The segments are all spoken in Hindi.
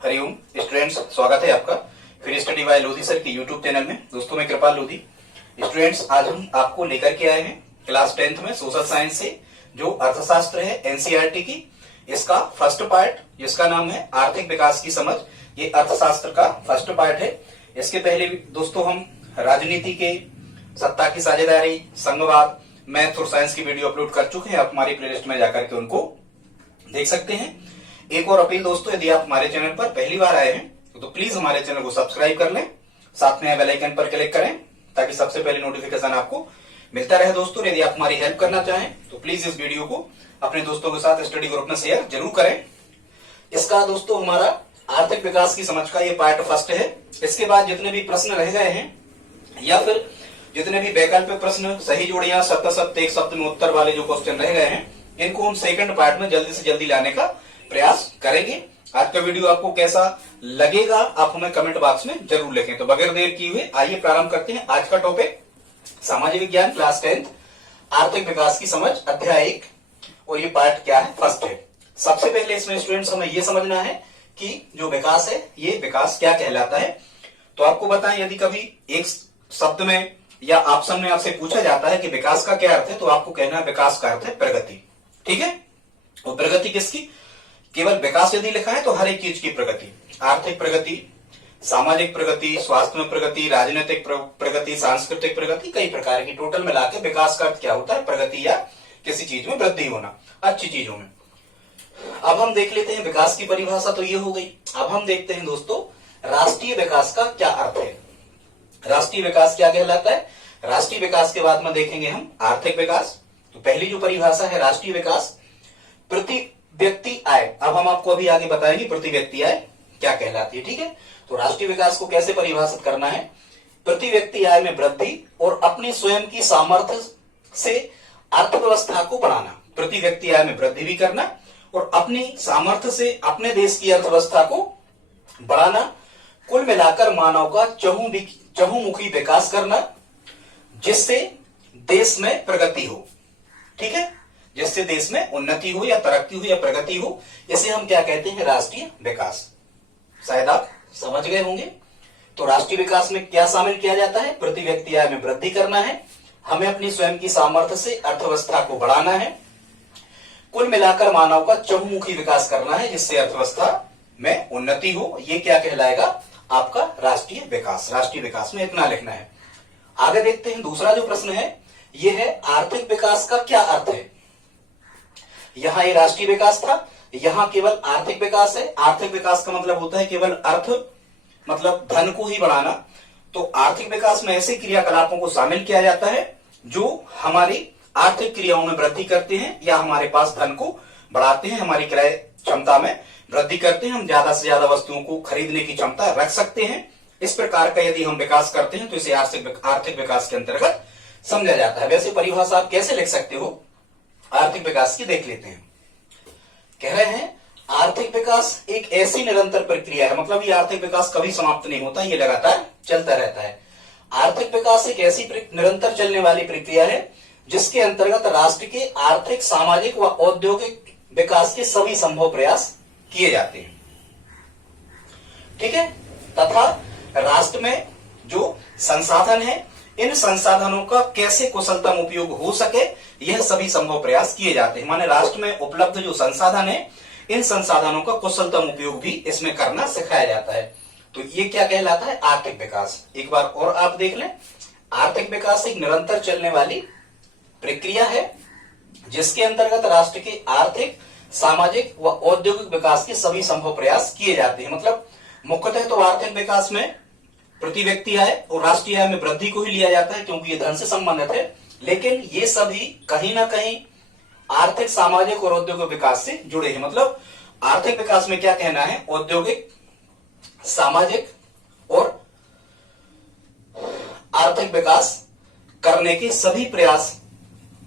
हरिओम स्टूडेंट्स, स्वागत है आपका फिर स्टडी बाय लोधी सर की यूट्यूब चैनल में। दोस्तों मैं कृपाल लोधी। स्टूडेंट्स, आज हम आपको लेकर के आए हैं क्लास 10th में सोशल साइंस से जो अर्थशास्त्र है एनसीईआरटी की, इसका फर्स्ट पार्ट जिसका नाम है आर्थिक विकास की समझ। ये अर्थशास्त्र का फर्स्ट पार्ट है। इसके पहले भी दोस्तों हम राजनीति के, सत्ता की साझेदारी, संघवाद, मैथ और साइंस की वीडियो अपलोड कर चुके हैं। आप हमारी प्लेलिस्ट में जाकर के उनको देख सकते हैं। एक और अपील दोस्तों, यदि आप हमारे चैनल पर पहली बार आए हैं तो प्लीज हमारे चैनल को सब्सक्राइब कर लें, साथ में बेल आइकन पर क्लिक करें ताकि सबसे पहले नोटिफिकेशन आपको मिलता रहे। दोस्तों यदि आप हमारी हेल्प करना चाहें तो प्लीज इस वीडियो को अपने दोस्तों के साथ स्टडी ग्रुप में शेयर जरूर करें। इसका दोस्तों हमारा आर्थिक विकास की समझ का ये पार्ट फर्स्ट है। इसके बाद जितने भी प्रश्न रह गए हैं या फिर जितने भी वैकल्पिक प्रश्न, सही जोड़ियां, सत्य सत्य, एक शब्द में उत्तर वाले जो क्वेश्चन रह गए हैं, इनको हम सेकंड पार्ट में जल्दी से जल्दी लाने का प्रयास करेंगे। आज का वीडियो आपको कैसा लगेगा आप हमें कमेंट बॉक्स में जरूर लिखें। तो बगैर देर किए हुए आइए प्रारंभ करते हैं आज का टॉपिक, सामाजिक विज्ञान क्लास 10th आर्थिक विकास की समझ अध्याय 1। और ये पार्ट क्या है? फर्स्ट है। सबसे पहले इसमें स्टूडेंट्स हमें यह समझना है कि जो विकास है ये विकास क्या कहलाता है। तो आपको बताएं, यदि कभी एक शब्द में या ऑप्शन में आपसे पूछा जाता है कि विकास का क्या अर्थ है, तो आपको कहना है विकास का अर्थ है प्रगति। ठीक है। और प्रगति किसकी? केवल विकास यदि लिखा है तो हर एक चीज की प्रगति, आर्थिक प्रगति, सामाजिक प्रगति, स्वास्थ्य में प्रगति, राजनीतिक प्रगति, सांस्कृतिक प्रगति, कई प्रकार की टोटल मिला के विकास का अर्थ क्या होता है? प्रगति या किसी चीज में वृद्धि होना, अच्छी चीजों में। अब हम देख लेते हैं विकास की परिभाषा तो ये हो गई। अब हम देखते हैं दोस्तों राष्ट्रीय विकास का क्या अर्थ है। राष्ट्रीय विकास क्या कहलाता है? राष्ट्रीय विकास के बाद में देखेंगे हम आर्थिक विकास। तो पहली जो परिभाषा है राष्ट्रीय विकास, प्रति व्यक्ति आय। अब हम आपको अभी आगे बताएंगे प्रति व्यक्ति आय क्या कहलाती है। ठीक है। तो राष्ट्रीय विकास को कैसे परिभाषित करना है? प्रति व्यक्ति आय में वृद्धि और अपनी स्वयं की सामर्थ्य से अर्थव्यवस्था को बढ़ाना। प्रति व्यक्ति आय में वृद्धि भी करना और अपनी सामर्थ्य से अपने देश की अर्थव्यवस्था को बढ़ाना। कुल मिलाकर मानव का चहुमुखी विकास करना जिससे देश में प्रगति हो। ठीक है। जिससे देश में उन्नति हो या तरक्की हो या प्रगति हो, इसे हम क्या कहते हैं? राष्ट्रीय विकास। शायद आप समझ गए होंगे। तो राष्ट्रीय विकास में क्या शामिल किया जाता है? प्रति व्यक्ति आय में वृद्धि करना है, हमें अपनी स्वयं की सामर्थ्य से अर्थव्यवस्था को बढ़ाना है, कुल मिलाकर मानव का चहुमुखी विकास करना है जिससे अर्थव्यवस्था में उन्नति हो। ये क्या कहलाएगा? आपका राष्ट्रीय विकास। राष्ट्रीय विकास में इतना लिखना है। आगे देखते हैं दूसरा जो प्रश्न है ये है आर्थिक विकास का क्या अर्थ है। यहां ये राष्ट्रीय विकास था, यहां केवल आर्थिक विकास है। आर्थिक विकास का मतलब होता है केवल अर्थ, मतलब धन को ही बढ़ाना। तो आर्थिक विकास में ऐसे क्रियाकलापों को शामिल किया जाता है जो हमारी आर्थिक क्रियाओं में वृद्धि करते हैं या हमारे पास धन को बढ़ाते हैं, हमारी क्रय क्षमता में वृद्धि करते हैं, हम ज्यादा से ज्यादा वस्तुओं को खरीदने की क्षमता रख सकते हैं। इस प्रकार का यदि हम विकास करते हैं तो इसे आर्थिक विकास के अंतर्गत समझा जाता है। वैसे परिभाषा आप कैसे लिख सकते हो आर्थिक विकास की, देख लेते हैं। कह रहे हैं आर्थिक विकास एक ऐसी निरंतर प्रक्रिया है, मतलब ये आर्थिक विकास कभी समाप्त नहीं होता, ये लगातार चलता रहता है। आर्थिक विकास एक ऐसी निरंतर चलने वाली प्रक्रिया है जिसके अंतर्गत राष्ट्र के आर्थिक, सामाजिक व औद्योगिक विकास के सभी संभव प्रयास किए जाते हैं। ठीक है। तथा राष्ट्र में जो संसाधन है, इन संसाधनों का कैसे कुशलतम उपयोग हो सके, यह सभी संभव प्रयास किए जाते हैं। माने राष्ट्र में उपलब्ध जो संसाधन है, इन संसाधनों का कुशलतम उपयोग भी इसमें करना सिखाया जाता है। तो ये क्या कहलाता है? आर्थिक विकास। एक बार और आप देख लें, आर्थिक विकास एक निरंतर चलने वाली प्रक्रिया है जिसके अंतर्गत राष्ट्र के आर्थिक, सामाजिक व औद्योगिक विकास के सभी संभव प्रयास किए जाते हैं। मतलब मुख्यतः तो आर्थिक विकास में प्रति व्यक्ति आय और राष्ट्रीय आय में वृद्धि को ही लिया जाता है क्योंकि ये धन से संबंधित है, लेकिन ये सभी कहीं ना कहीं आर्थिक, सामाजिक और औद्योगिक विकास से जुड़े हैं। मतलब आर्थिक विकास में क्या कहना है? औद्योगिक, सामाजिक और आर्थिक विकास करने के सभी प्रयास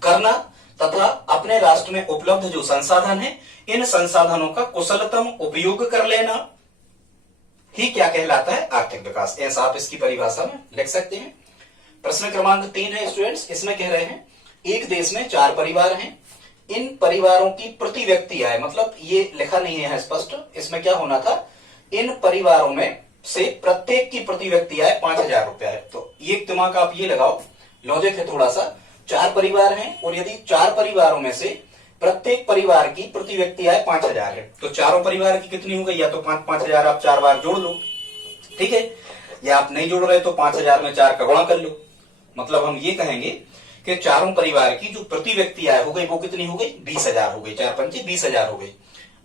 करना तथा अपने राष्ट्र में उपलब्ध जो संसाधन है, इन संसाधनों का कुशलतम उपयोग कर लेना ही क्या कहलाता है? आर्थिक विकास। ऐसा आप इसकी परिभाषा में लिख सकते हैं। प्रश्न क्रमांक 3 है स्टूडेंट्स, इसमें कह रहे हैं एक देश में 4 परिवार हैं, इन परिवारों की प्रति व्यक्ति आय, मतलब ये लिखा नहीं है स्पष्ट, इसमें क्या होना था इन परिवारों में से प्रत्येक की प्रति व्यक्ति आय 5,000 रुपया है। तो ये दिमाग आप ये लगाओ, लॉजिक है थोड़ा सा, 4 परिवार हैं और यदि 4 परिवारों में से प्रत्येक परिवार की प्रति व्यक्ति आय 5,000 है, तो चारों परिवार की कितनी हो गई? या तो 5,000 आप 4 बार जोड़ लो, ठीक है, या आप नहीं जोड़ रहे तो 5,000 में 4 का गुणा कर लो। मतलब हम ये कहेंगे कि चारों परिवार की जो प्रति व्यक्ति आय हो गई वो कितनी हो गई? 20,000 हो गई। 4 पंचे 20,000 हो गई।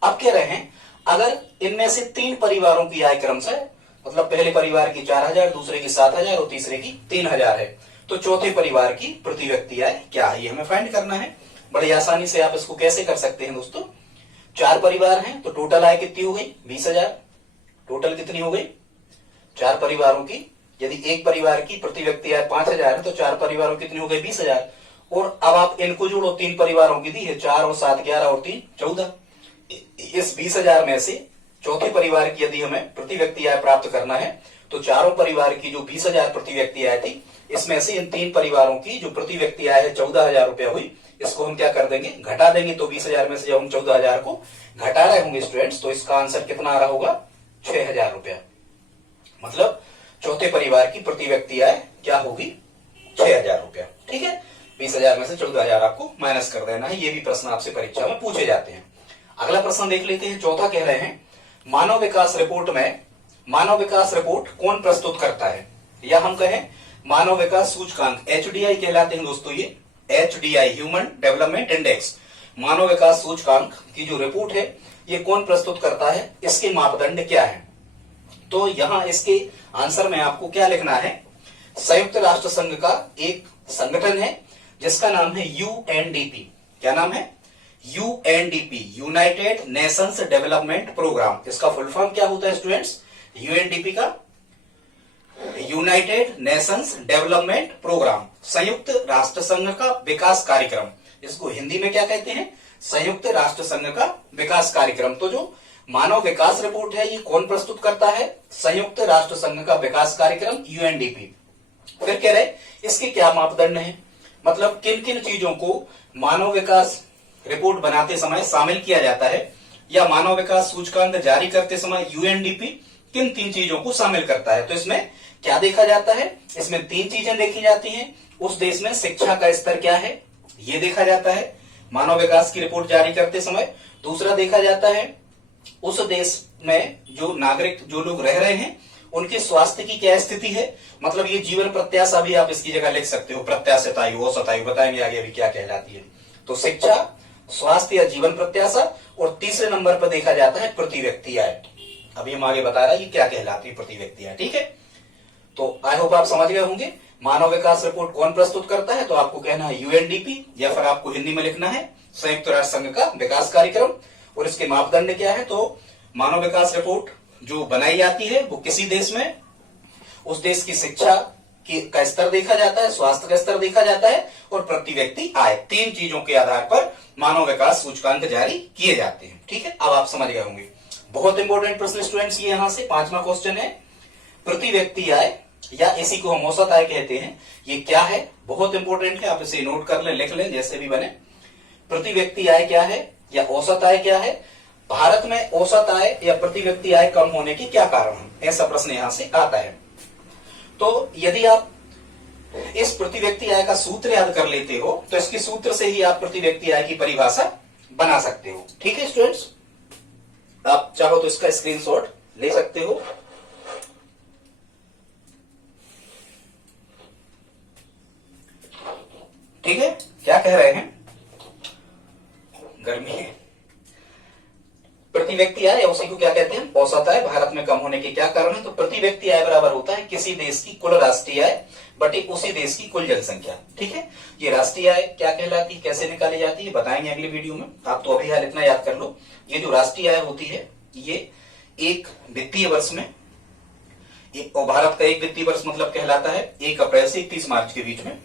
अब कह रहे हैं अगर इनमें से 3 परिवारों की आय क्रमशः, मतलब पहले परिवार की 4,000, दूसरे की 7,000 और तीसरे की 3,000 है, तो चौथे परिवार की प्रति व्यक्ति आय क्या है, ये हमें फाइंड करना है। बड़ी आसानी से आप इसको कैसे कर सकते हैं दोस्तों, 4 परिवार हैं तो टोटल आय कितनी हो गई? 20,000। टोटल कितनी हो गई? 4 परिवारों की, यदि एक परिवार की प्रति व्यक्ति आय 5,000 है तो 4 परिवारों की कितनी हो गई? 20,000। और अब आप इनको जोड़ो, 3 परिवारों की दी है, 4 और 7 11 और 3 14। इस 20,000 में से चौथे परिवार की यदि हमें प्रति व्यक्ति आय प्राप्त करना है तो चारों परिवार की जो 20,000 प्रति व्यक्ति आय थी, इसमें से इन 3 परिवारों की जो प्रति व्यक्ति आय है 14,000 रुपया हुई, इसको हम क्या कर देंगे? घटा देंगे। तो 20,000 में से जब हम 14,000 को घटा रहे होंगे स्टूडेंट्स, तो इसका आंसर कितना आ रहा होगा? 6,000 रुपया। मतलब चौथे परिवार की प्रति व्यक्ति आय क्या होगी? 6,000 रुपया। ठीक है, 20,000 में से 14,000 आपको माइनस कर देना है। ये भी प्रश्न आपसे परीक्षा में पूछे जाते हैं। अगला प्रश्न देख लेते हैं। चौथा कह रहे हैं मानव विकास रिपोर्ट में मानव विकास रिपोर्ट कौन प्रस्तुत करता है, या हम कहें मानव विकास सूचकांक, HDI कहलाते हैं दोस्तों। ये HDI ह्यूमन डेवलपमेंट इंडेक्स, मानव विकास सूचकांक की जो रिपोर्ट है ये कौन प्रस्तुत करता है, इसके मापदंड क्या है? तो यहां इसके आंसर में आपको क्या लिखना है? संयुक्त राष्ट्र संघ का एक संगठन है जिसका नाम है UNDP। क्या नाम है? UNDP, United Nations Development Programme. इसका फुल फॉर्म क्या होता है स्टूडेंट्स? UNDP का यूनाइटेड नेशंस डेवलपमेंट प्रोग्राम, संयुक्त राष्ट्र संघ का विकास कार्यक्रम। इसको हिंदी में क्या कहते हैं? संयुक्त राष्ट्र संघ का विकास कार्यक्रम। तो जो मानव विकास रिपोर्ट है ये कौन प्रस्तुत करता है? संयुक्त राष्ट्र संघ का विकास कार्यक्रम UNDP। फिर कह रहे इसके क्या मापदंड है, मतलब किन किन चीजों को मानव विकास रिपोर्ट बनाते समय शामिल किया जाता है, या मानव विकास सूचकांक जारी करते समय UNDP किन 3 चीजों को शामिल करता है। तो इसमें क्या देखा जाता है? इसमें 3 चीजें देखी जाती हैं। उस देश में शिक्षा का स्तर क्या है, ये देखा जाता है मानव विकास की रिपोर्ट जारी करते समय। दूसरा देखा जाता है उस देश में जो नागरिक, जो लोग रह रहे हैं, उनके स्वास्थ्य की क्या स्थिति है, मतलब ये जीवन प्रत्याशा भी आप इसकी जगह लिख सकते हो, प्रत्याशित आयु, औसत आयु, बताएंगे आगे अभी क्या कहलाती है। तो शिक्षा, स्वास्थ्य या जीवन प्रत्याशा, और तीसरे नंबर पर देखा जाता है प्रति व्यक्ति आय। अभी हम आगे बता रहा है ये क्या कहलाती है प्रति व्यक्ति आय। ठीक है, तो आई होप आप समझ गए होंगे मानव विकास रिपोर्ट कौन प्रस्तुत करता है। तो आपको कहना है UNDP, या फिर आपको हिंदी में लिखना है संयुक्त राष्ट्र संघ का विकास कार्यक्रम। और इसके मापदंड क्या है? तो मानव विकास रिपोर्ट जो बनाई जाती है वो किसी देश में, उस देश की शिक्षा का स्तर देखा जाता है, स्वास्थ्य का स्तर देखा जाता है, और प्रति व्यक्ति आय। 3 चीजों के आधार पर मानव विकास सूचकांक जारी किए जाते हैं। ठीक है, अब आप समझ गए होंगे। बहुत इंपॉर्टेंट प्रश्न स्टूडेंट्स, ये यहां से 5वां क्वेश्चन है। प्रति व्यक्ति आय, या इसी को हम औसत आय कहते हैं, ये क्या है? बहुत इंपॉर्टेंट है, आप इसे नोट कर लें, लिख लें, जैसे भी बने। प्रति व्यक्ति आय क्या है, या औसत आय क्या है? भारत में औसत आय या प्रति व्यक्ति आय कम होने के क्या कारण है, ऐसा प्रश्न यहां से आता है। तो यदि आप इस प्रति व्यक्ति आय का सूत्र याद कर लेते हो तो इसके सूत्र से ही आप प्रति व्यक्ति आय की परिभाषा बना सकते हो। ठीक है स्टूडेंट्स, आप चाहो तो इसका स्क्रीनशॉट ले सकते हो। ठीक है, क्या कह रहे हैं? गर्मी है। प्रति व्यक्ति आय, उसी को क्या कहते हैं? औसत आय। भारत में कम होने के क्या कारण है? तो प्रति व्यक्ति आय बराबर होता है किसी देश की कुल राष्ट्रीय आय बटे उसी देश की कुल जनसंख्या। ठीक है, ये राष्ट्रीय आय क्या कहलाती है, कैसे निकाली जाती है, बताएंगे अगली वीडियो में। आप तो अभी हाल इतना याद कर लो, ये जो राष्ट्रीय आय होती है ये एक वित्तीय वर्ष में, और भारत का एक वित्तीय वर्ष मतलब कहलाता है 1 अप्रैल से 31 मार्च के बीच में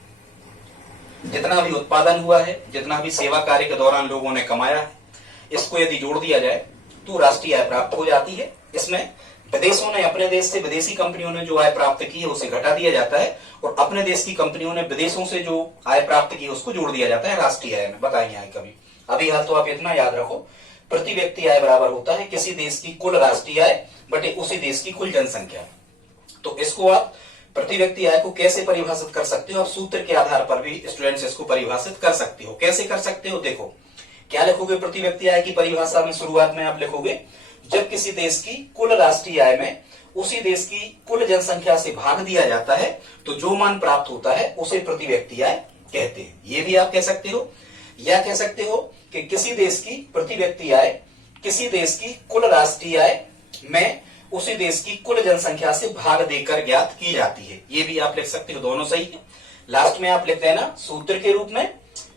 जितना भी उत्पादन हुआ है, जितना भी सेवा कार्य के दौरान लोगों ने कमाया है, इसको यदि जोड़ दिया जाए तो राष्ट्रीय आय प्राप्त हो जाती है। इसमें विदेशों ने, अपने देश से विदेशी कंपनियों ने जो आय प्राप्त की है उसे घटा दिया जाता है, और अपने देश की कंपनियों ने विदेशों से जो आय प्राप्त की है उसको जोड़ दिया जाता है राष्ट्रीय आय में। बताएंगे आगे कभी। अभी हाल तो आप इतना याद रखो, प्रति व्यक्ति आय बराबर होता है किसी देश की कुल राष्ट्रीय आय बटे उसी देश की कुल जनसंख्या। तो इसको आप प्रति व्यक्ति आय को कैसे परिभाषित कर सकते हो? आप सूत्र के आधार पर भी स्टूडेंट्स इसको परिभाषित कर सकते हो। कैसे कर सकते हो? देखो क्या लिखोगे प्रति व्यक्ति आय की परिभाषा में? शुरुआत में आप लिखोगे जब किसी देश की कुल राष्ट्रीय आय में उसी देश की कुल जनसंख्या से भाग दिया जाता है तो जो मान प्राप्त होता है उसे प्रति व्यक्ति आय कहते हैं। ये भी आप कह सकते हो, या कह सकते हो कि किसी देश की प्रति व्यक्ति आय किसी देश की कुल राष्ट्रीय आय में उसी देश की कुल जनसंख्या से भाग देकर ज्ञात की जाती है। ये भी आप लिख सकते हो, दोनों सही है। लास्ट में आप लिख देना सूत्र के रूप में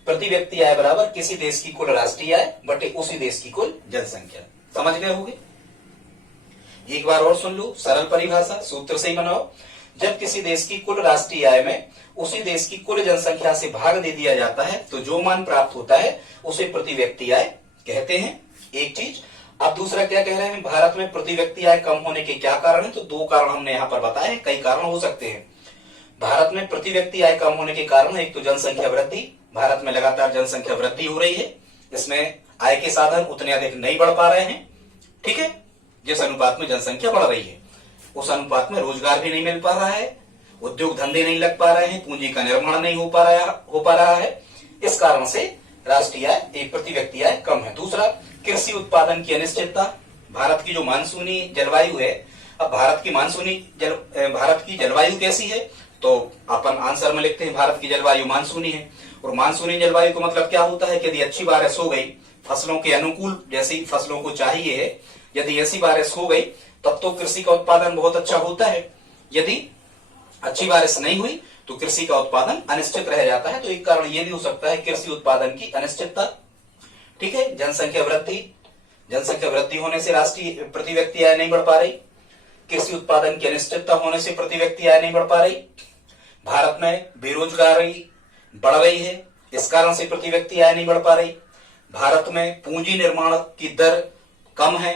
प्रति व्यक्ति आय बराबर किसी देश की कुल राष्ट्रीय आय बटे उसी देश की कुल जनसंख्या। समझ गए होंगे? एक बार और सुन लो, सरल परिभाषा सूत्र से ही बनाओ। जब किसी देश की कुल राष्ट्रीय आय में उसी देश की कुल जनसंख्या से भाग दे दिया जाता है तो जो मान प्राप्त होता है उसे प्रति व्यक्ति आय कहते हैं। एक चीज। अब दूसरा क्या कह रहे हैं? भारत में प्रति व्यक्ति आय कम होने के क्या कारण है? तो दो कारण हमने यहाँ पर बताए हैं, कई कारण हो सकते हैं। भारत में प्रति व्यक्ति आय कम होने के कारण एक तो जनसंख्या वृद्धि, भारत में लगातार जनसंख्या वृद्धि हो रही है, इसमें आय के साधन उतने अधिक नहीं बढ़ पा रहे हैं। ठीक है, जिस अनुपात में जनसंख्या बढ़ रही है उस अनुपात में रोजगार भी नहीं मिल पा रहा है, उद्योग धंधे नहीं लग पा रहे हैं, पूंजी का निर्माण नहीं हो पा रहा है। इस कारण से राष्ट्रीय आय एक प्रति व्यक्ति आय कम है। दूसरा, कृषि उत्पादन की अनिश्चितता। भारत की जो मानसूनी जलवायु है, अब भारत की जलवायु कैसी है? तो अपन आंसर में लिखते हैं भारत की जलवायु मानसूनी है। और मानसूनी जलवायु का मतलब क्या होता है कि यदि अच्छी बारिश हो गई, फसलों के अनुकूल जैसी फसलों को चाहिए है, यदि ऐसी बारिश हो गई तब तो कृषि का उत्पादन बहुत अच्छा होता है। यदि अच्छी बारिश नहीं हुई तो कृषि का उत्पादन अनिश्चित रह जाता है। तो एक कारण यह भी हो सकता है कृषि उत्पादन की अनिश्चितता। ठीक है, जनसंख्या वृद्धि होने से राष्ट्रीय प्रति व्यक्ति आय नहीं बढ़ पा रही, कृषि उत्पादन की अनिश्चितता होने से प्रति व्यक्ति आय नहीं बढ़ पा रही, भारत में बेरोजगारी बढ़ रही है, इस कारण से प्रति व्यक्ति आय नहीं बढ़ पा रही, भारत में पूंजी निर्माण की दर कम है,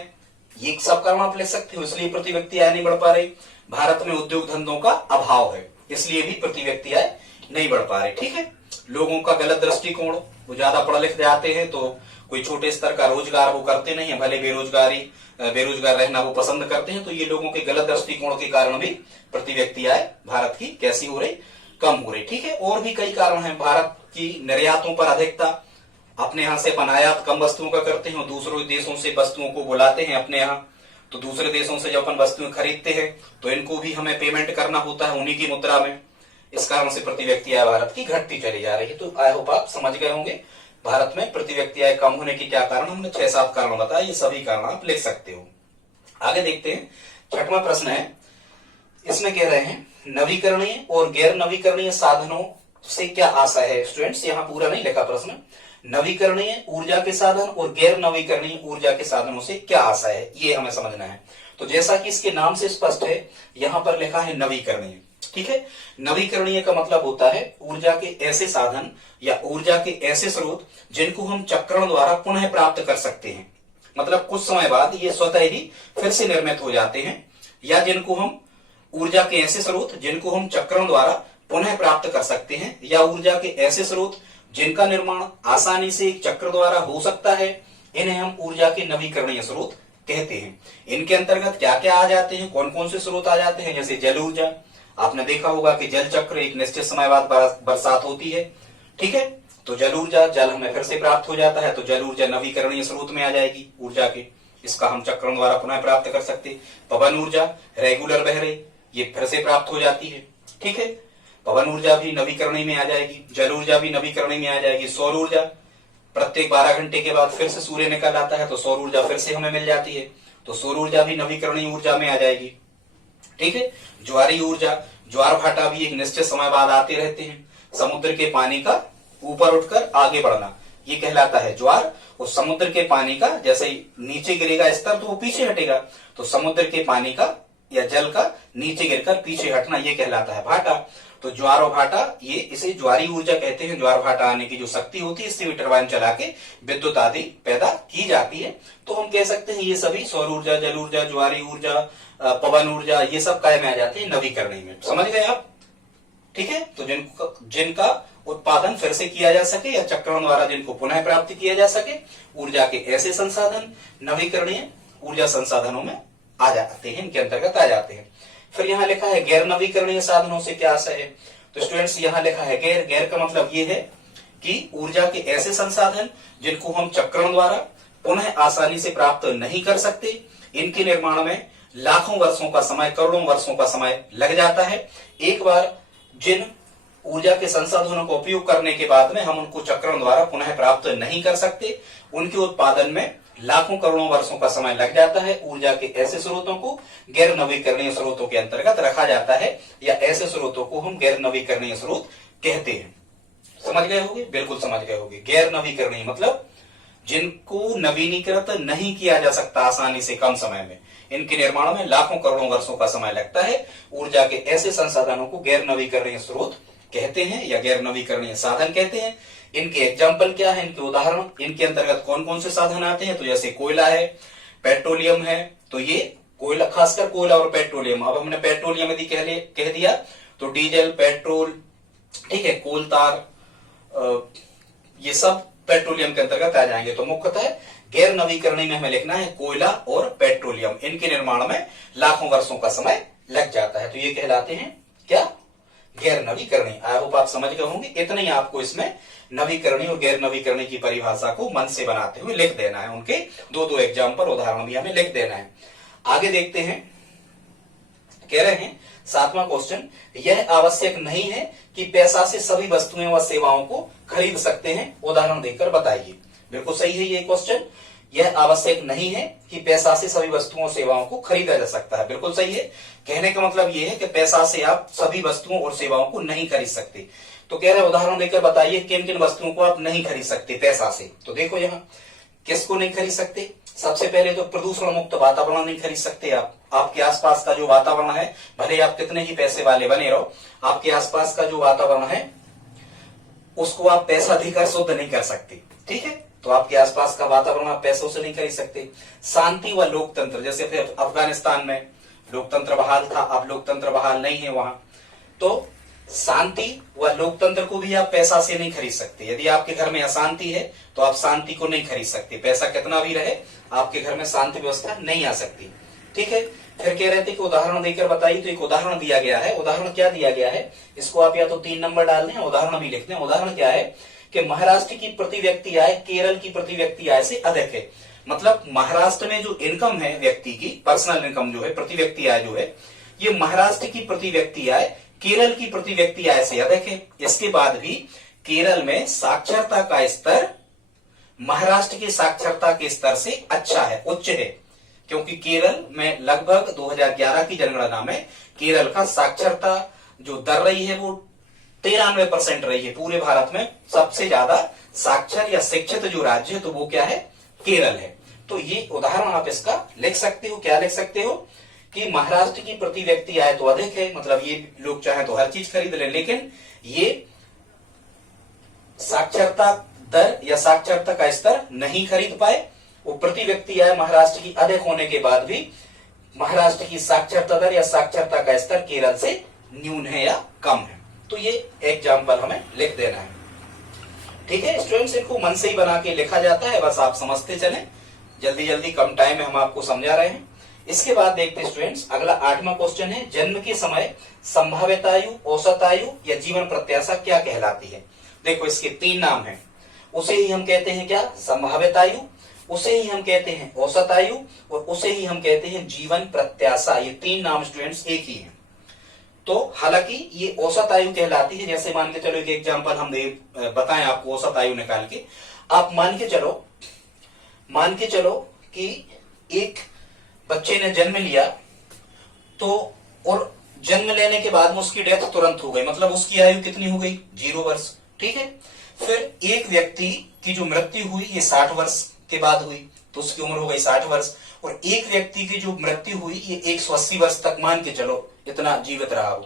ये सब कारण आप लिख सकते हो, इसलिए प्रति व्यक्ति आय नहीं बढ़ पा रही। भारत में उद्योग धंधों का अभाव है, इसलिए भी प्रति व्यक्ति आय नहीं बढ़ पा रही। ठीक है, लोगों का गलत दृष्टिकोण, वो ज्यादा पढ़ लिख जाते हैं तो कोई छोटे स्तर का रोजगार वो करते नहीं है, भले बेरोजगार रहना वो पसंद करते हैं। तो ये लोगों के गलत दृष्टिकोण के कारण भी प्रति व्यक्ति आय भारत की कैसी हो रही? कम हो रही। ठीक है, और भी कई कारण हैं। भारत की निर्यातों पर अधिकता, अपने यहाँ से अपन आयात कम वस्तुओं का करते हैं, दूसरों देशों से वस्तुओं को बुलाते हैं अपने यहाँ। तो दूसरे देशों से जब अपन वस्तुएं खरीदते हैं तो इनको भी हमें पेमेंट करना होता है उन्हीं की मुद्रा में। इस कारण से प्रति व्यक्ति आय भारत की घटती चली जा रही है। तो आई होप आप समझ गए होंगे भारत में प्रति व्यक्ति आय कम होने के क्या कारण। हमने 6-7 कारण बताए, ये सभी कारण आप लिख सकते हो। आगे देखते हैं, 6वां प्रश्न है। इसमें कह रहे हैं नवीकरणीय और गैर नवीकरणीय साधनों से क्या आशा है? स्टूडेंट्स यहाँ पूरा नहीं लिखा प्रश्न। नवीकरणीय ऊर्जा के साधन और गैर नवीकरणीय ऊर्जा के साधनों से क्या आशा है, ये हमें समझना है। तो जैसा कि इसके नाम से स्पष्ट है, यहाँ पर लिखा है नवीकरणीय। ठीक है, नवीकरणीय का मतलब होता है ऊर्जा के ऐसे साधन या ऊर्जा के ऐसे स्रोत जिनको हम चक्रण द्वारा पुनः प्राप्त कर सकते हैं। मतलब कुछ समय बाद ये स्वतः ही फिर से निर्मित हो जाते हैं, या जिनको हम ऊर्जा के ऐसे स्रोत जिनको हम चक्रण द्वारा पुनः प्राप्त कर सकते हैं, या ऊर्जा के ऐसे स्रोत जिनका निर्माण आसानी से एक चक्र द्वारा हो सकता है, इन्हें हम ऊर्जा के नवीकरणीय स्रोत कहते हैं। इनके अंतर्गत क्या क्या आ जाते हैं, कौन कौन से स्रोत आ जाते हैं? जैसे जल ऊर्जा, आपने देखा होगा कि जल चक्र एक निश्चित समय बाद बरसात होती है। ठीक है, तो जल ऊर्जा, जल हमें फिर से प्राप्त हो जाता है तो जल ऊर्जा नवीकरणीय स्रोत में आ जाएगी ऊर्जा के, इसका हम चक्रण द्वारा पुनः प्राप्त कर सकते। पवन ऊर्जा रेगुलर बह रही, ये फिर से प्राप्त हो जाती है। ठीक है, पवन ऊर्जा भी नवीकरणीय में आ जाएगी, जल ऊर्जा भी नवीकरणीय में आ जाएगी। सौर ऊर्जा, प्रत्येक 12 घंटे के बाद फिर से सूर्य निकल आता है तो सौर ऊर्जा फिर से हमें मिल जाती है, तो सौर ऊर्जा भी नवीकरणीय ऊर्जा में आ जाएगी। ठीक है, ज्वारी ऊर्जा, ज्वार भाटा भी एक निश्चित समय बाद आते रहते हैं। समुद्र के पानी का ऊपर उठकर आगे बढ़ना, ये कहलाता है ज्वार। और समुद्र के पानी का जैसे ही नीचे गिरेगा स्तर तो वो पीछे हटेगा, तो समुद्र के पानी का या जल का नीचे गिरकर पीछे हटना, ये कहलाता है भाटा। तो ज्वार और भाटा, ये इसे ज्वारी ऊर्जा कहते हैं। ज्वार भाटा आने की जो शक्ति होती है, इससे भी टरबाइन चला के विद्युत आदि पैदा की जाती है। तो हम कह सकते हैं ये सभी सौर ऊर्जा, जल ऊर्जा, ज्वारी ऊर्जा, पवन ऊर्जा, ये सब काय में आ जाते हैं? नवीकरणीय में। समझ गए आप? ठीक है, तो जिनका उत्पादन फिर से किया जा सके या चक्रण द्वारा जिनको पुनः प्राप्त किया जा सके, ऊर्जा के ऐसे संसाधन नवीकरणीय ऊर्जा संसाधनों में आ जाते हैं, इनके अंतर्गत आ जाते हैं। फिर यहाँ लिखा है गैर नवीकरणीय साधनों से क्या आशय है। तो स्टूडेंट्स यहाँ लिखा है गैर, गैर का मतलब ये है कि ऊर्जा के ऐसे संसाधन जिनको हम चक्रण द्वारा पुनः आसानी से प्राप्त नहीं कर सकते, इनके निर्माण में लाखों वर्षों का समय, करोड़ों वर्षों का समय लग जाता है। एक बार जिन ऊर्जा के संसाधनों का उपयोग करने के बाद में हम उनको चक्रण द्वारा पुनः प्राप्त नहीं कर सकते, उनके उत्पादन में लाखों करोड़ों वर्षों का समय लग जाता है। ऊर्जा के ऐसे स्रोतों को गैर नवीकरणीय स्रोतों के अंतर्गत रखा जाता है, या ऐसे स्रोतों को हम गैर नवीकरणीय स्रोत कहते हैं। समझ गए होंगे, बिल्कुल समझ गए होंगे। गैर नवीकरणीय मतलब जिनको नवीनीकृत नहीं किया जा सकता आसानी से कम समय में, इनके निर्माण में लाखों करोड़ों वर्षों का समय लगता है। ऊर्जा के ऐसे संसाधनों को गैर नवीकरणीय स्रोत कहते हैं या गैर नवीकरणीय साधन कहते हैं। इनके एग्जाम्पल क्या है, इनके उदाहरण, इनके अंतर्गत कौन कौन से साधन आते हैं। तो जैसे कोयला है, पेट्रोलियम है, तो ये कोयला, खासकर कोयला और पेट्रोलियम। अब हमने पेट्रोलियम यदि कह दिया तो डीजल, पेट्रोल, ठीक है, कोल तार, ये सब पेट्रोलियम के अंतर्गत आ जाएंगे। तो मुख्यतः गैर नवीकरणीय में हमें लिखना है कोयला और पेट्रोलियम, इनके निर्माण में लाखों वर्षों का समय लग जाता है। तो ये कहलाते हैं क्या, गैर नवीकरणीय। आई होप आप समझ गए होंगे। इतना ही आपको इसमें नवीकरणीय और गैर नवीकरणीय की परिभाषा को मन से बनाते हुए लिख देना है। उनके दो दो एग्जाम्पल, उदाहरण भी हमें लिख देना है। आगे देखते हैं, कह रहे हैं 7वां क्वेश्चन, यह आवश्यक नहीं है कि पैसा से सभी वस्तुएं व सेवाओं को खरीद सकते हैं, उदाहरण देकर बताइए। बिल्कुल सही है ये क्वेश्चन। यह आवश्यक नहीं है कि पैसा से सभी वस्तुओं और सेवाओं को खरीदा जा सकता है, बिल्कुल सही है। कहने का मतलब यह है कि पैसा से आप सभी वस्तुओं और सेवाओं को नहीं खरीद सकते। तो कह रहे उदाहरण देकर बताइए किन किन वस्तुओं को आप नहीं खरीद सकते पैसा से। तो देखो यहाँ किसको नहीं खरीद सकते। सबसे पहले तो प्रदूषण मुक्त वातावरण नहीं खरीद सकते आप। आपके आसपास का जो वातावरण है, भले आप कितने ही पैसे वाले बने रहो, आपके आसपास का जो वातावरण है उसको आप पैसा देकर शुद्ध नहीं कर सकते, ठीक है। तो आपके आसपास का वातावरण आप पैसों से नहीं खरीद सकते। शांति व लोकतंत्र, जैसे अफगानिस्तान में लोकतंत्र बहाल था, अब लोकतंत्र बहाल नहीं है वहां, तो शांति व लोकतंत्र को भी आप पैसा से नहीं खरीद सकते। यदि आपके घर में अशांति है तो आप शांति को नहीं खरीद सकते। पैसा कितना भी रहे, आपके घर में शांति व्यवस्था नहीं आ सकती, ठीक है। फिर कह रहे थे कि उदाहरण देकर बताइए। तो एक उदाहरण दिया गया है। उदाहरण क्या दिया गया है, इसको आप या तो 3 नंबर डाल दें, उदाहरण भी लिख दें। उदाहरण क्या है कि महाराष्ट्र की प्रति व्यक्ति आय केरल की प्रति व्यक्ति आय से अधिक है। मतलब महाराष्ट्र में जो इनकम है व्यक्ति की, पर्सनल इनकम जो है, प्रति व्यक्ति आय जो है, ये महाराष्ट्र की प्रति व्यक्ति आय केरल की प्रति व्यक्ति आय से अधिक है। इसके बाद भी केरल में साक्षरता का स्तर महाराष्ट्र के साक्षरता के स्तर से अच्छा है, उच्च है, क्योंकि केरल में लगभग 2011 की जनगणना में केरल का साक्षरता जो दर रही है वो 93% रही है। पूरे भारत में सबसे ज्यादा साक्षर या शिक्षित जो राज्य है तो वो क्या है, केरल है। तो ये उदाहरण आप इसका लिख सकते हो। क्या लिख सकते हो कि महाराष्ट्र की प्रति व्यक्ति आय तो अधिक है, मतलब ये लोग चाहे तो हर चीज खरीद लें, लेकिन ये साक्षरता दर या साक्षरता का स्तर नहीं खरीद पाए। वो प्रति व्यक्ति आय महाराष्ट्र की अधिक होने के बाद भी महाराष्ट्र की साक्षरता दर या साक्षरता का स्तर केरल से न्यून है या कम है। तो ये एग्जाम्पल हमें लिख देना है, ठीक है। स्टूडेंट्स, इनको मन से ही बना के लिखा जाता है, बस आप समझते चलें। जल्दी जल्दी कम टाइम में हम आपको समझा रहे हैं। इसके बाद देखते हैं स्टूडेंट्स, अगला 8वां क्वेश्चन है, जन्म के समय संभावित आयु, औसत आयु या जीवन प्रत्याशा क्या कहलाती है। देखो इसके 3 नाम हैं। उसे ही हम कहते हैं क्या, संभावित आयु, उसे ही हम कहते हैं औसत आयु, और उसे ही हम कहते हैं जीवन प्रत्याशा। ये 3 नाम स्टूडेंट्स एक ही हैं। तो हालांकि ये औसत आयु कहलाती है। जैसे मान के चलो एक एग्जांपल हम बताएं आपको औसत आयु निकाल के। आप मान के चलो कि एक बच्चे ने जन्म लिया, तो और जन्म लेने के बाद में उसकी डेथ तुरंत हो गई, मतलब उसकी आयु कितनी हो गई, 0 वर्ष, ठीक है। फिर एक व्यक्ति की जो मृत्यु हुई ये 60 वर्ष के बाद हुई, तो उसकी उम्र हो गई 60 वर्ष। और एक व्यक्ति की जो मृत्यु हुई ये 180 वर्ष तक मान के चलो इतना जीवित रहा हो।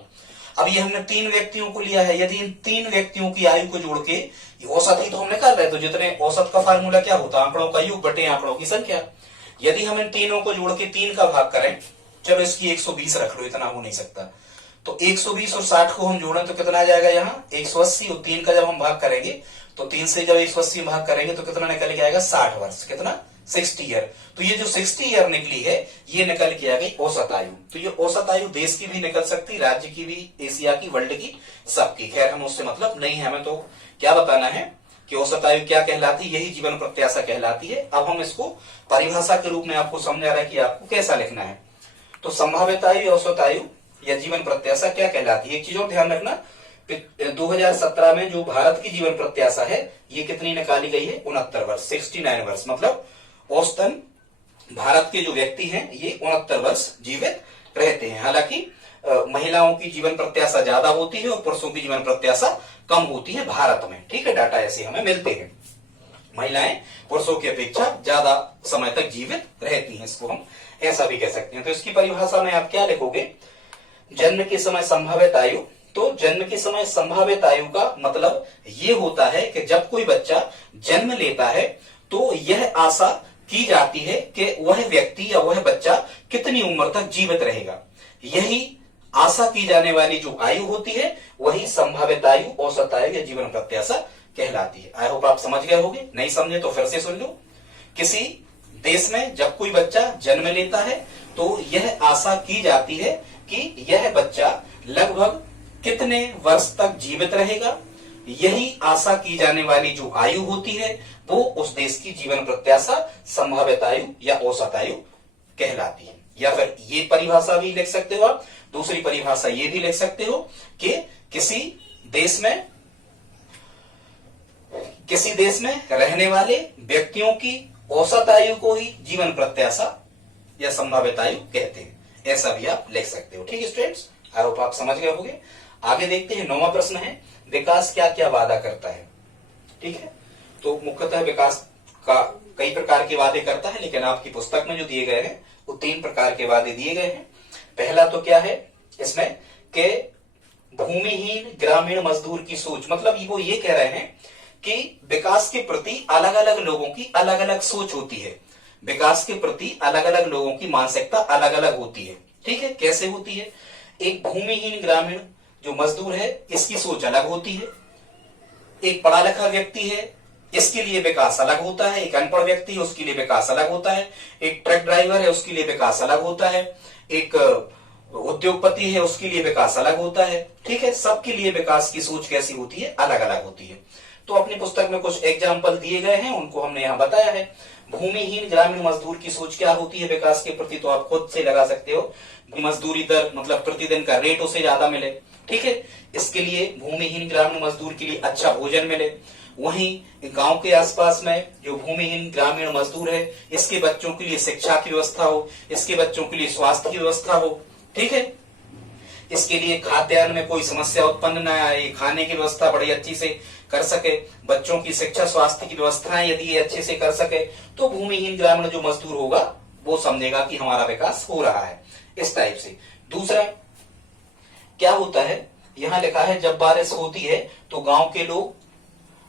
अब ये हमने 3 व्यक्तियों को लिया है। यदि इन 3 व्यक्तियों की आयु को जोड़ के औसत ही तो हम निकाल रहे, तो जितने औसत का फार्मूला क्या होता है, आंकड़ों का योग बटे आंकड़ों की संख्या। यदि हम इन तीनों को जोड़ के 3 का भाग करें, चलो इसकी 120 रख लो, इतना हो नहीं सकता, तो 120 और 60 को हम जोड़ें तो कितना आ जाएगा यहाँ 180, और 3 का जब हम भाग करेंगे तो 3 से जब 180 भाग करेंगे तो कितना निकल के आएगा 60 वर्ष। कितना 60 ईयर। तो ये जो 60 ईयर निकली है ये निकल के आ गई औसत आयु। तो ये औसत आयु देश की भी निकल सकती, राज्य की भी, एशिया की, वर्ल्ड की, सबकी। खैर हम उससे मतलब नहीं है, हमें तो क्या बताना है कि औसत आयु क्या कहलाती है, यही जीवन प्रत्याशा कहलाती है। अब हम इसको परिभाषा के रूप में आपको समझा रहे हैं कि आपको कैसा लिखना है। तो संभावित आयु, औसत आयु या जीवन प्रत्याशा क्या कहलाती है। एक चीज और ध्यान रखना, 2017 में जो भारत की जीवन प्रत्याशा है ये कितनी निकाली गई है, 69 वर्ष, 69 वर्ष। मतलब औसतन भारत के जो व्यक्ति हैं ये 69 वर्ष जीवित रहते हैं। हालांकि महिलाओं की जीवन प्रत्याशा ज्यादा होती है और पुरुषों की जीवन प्रत्याशा कम होती है भारत में। ठीक है, डाटा ऐसे हमें मिलते हैं। महिलाएं पुरुषों की अपेक्षा ज्यादा समय तक जीवित रहती हैं, इसको हम ऐसा भी कह सकते हैं। तो इसकी परिभाषा में आप क्या लिखोगे, जन्म के समय संभावित आयु। तो जन्म के समय संभावित आयु का मतलब ये होता है कि जब कोई बच्चा जन्म लेता है तो यह आशा की जाती है कि वह व्यक्ति या वह बच्चा कितनी उम्र तक जीवित रहेगा। यही आशा की जाने वाली जो आयु होती है वही संभावित आयु, औसत आयु या जीवन प्रत्याशा कहलाती है। आई होप आप समझ गए होंगे, नहीं समझे तो फिर से सुन लो। किसी देश में जब कोई बच्चा जन्म लेता है तो यह आशा की जाती है कि यह बच्चा लगभग कितने वर्ष तक जीवित रहेगा। यही आशा की जाने वाली जो आयु होती है वो उस देश की जीवन प्रत्याशा, संभावित आयु या औसत आयु कहलाती है। या फिर ये परिभाषा भी लिख सकते हो आप, दूसरी परिभाषा ये भी लिख सकते हो कि किसी देश में रहने वाले व्यक्तियों की औसत आयु को ही जीवन प्रत्याशा या संभावित आयु कहते हैं। ऐसा भी आप लिख सकते हो। ठीक है स्टूडेंट्स, आई होप आप समझ गए होंगे। आगे देखते हैं, 9वां प्रश्न है, विकास क्या क्या वादा करता है। ठीक है, तो मुख्यतः विकास का कई प्रकार के वादे करता है, लेकिन आपकी पुस्तक में जो दिए गए हैं वो 3 प्रकार के वादे दिए गए हैं। पहला तो क्या है इसमें कि भूमिहीन ग्रामीण मजदूर की सोच, मतलब वो ये कह रहे हैं कि विकास के प्रति अलग अलग लोगों की अलग अलग सोच होती है। विकास के प्रति अलग अलग लोगों की मानसिकता अलग अलग होती है। ठीक है, कैसे होती है, एक भूमिहीन ग्रामीण जो मजदूर है इसकी सोच अलग होती है। एक पढ़ा लिखा व्यक्ति है इसके लिए विकास अलग होता है। एक अनपढ़ व्यक्ति है उसके लिए विकास अलग होता है। एक ट्रक ड्राइवर है उसके लिए विकास अलग होता है। एक उद्योगपति है उसके लिए विकास अलग होता है। ठीक है, सबके लिए विकास की सोच कैसी होती है, अलग अलग होती है। तो अपनी पुस्तक में कुछ एग्जाम्पल दिए गए हैं, उनको हमने यहाँ बताया है। भूमिहीन ग्रामीण मजदूर की सोच क्या होती है विकास के प्रति, तो आप खुद से लगा सकते हो। मजदूरी दर मतलब प्रतिदिन का रेट उसे ज्यादा मिले। ठीक है, इसके लिए भूमिहीन ग्रामीण मजदूर के लिए अच्छा भोजन मिले। वहीं गांव के आसपास में जो भूमिहीन ग्रामीण मजदूर है इसके बच्चों के लिए शिक्षा की व्यवस्था हो, इसके बच्चों के लिए स्वास्थ्य की व्यवस्था हो। ठीक है, इसके लिए खाद्यान्न में कोई समस्या उत्पन्न न आए, खाने की व्यवस्था बड़ी अच्छी से कर सके, बच्चों की शिक्षा स्वास्थ्य की व्यवस्थाएं यदि ये अच्छे से कर सके तो भूमिहीन ग्रामीण जो मजदूर होगा वो समझेगा कि हमारा विकास हो रहा है, इस टाइप से। दूसरा क्या होता है, यहाँ लिखा है जब बारिश होती है तो गांव के लोग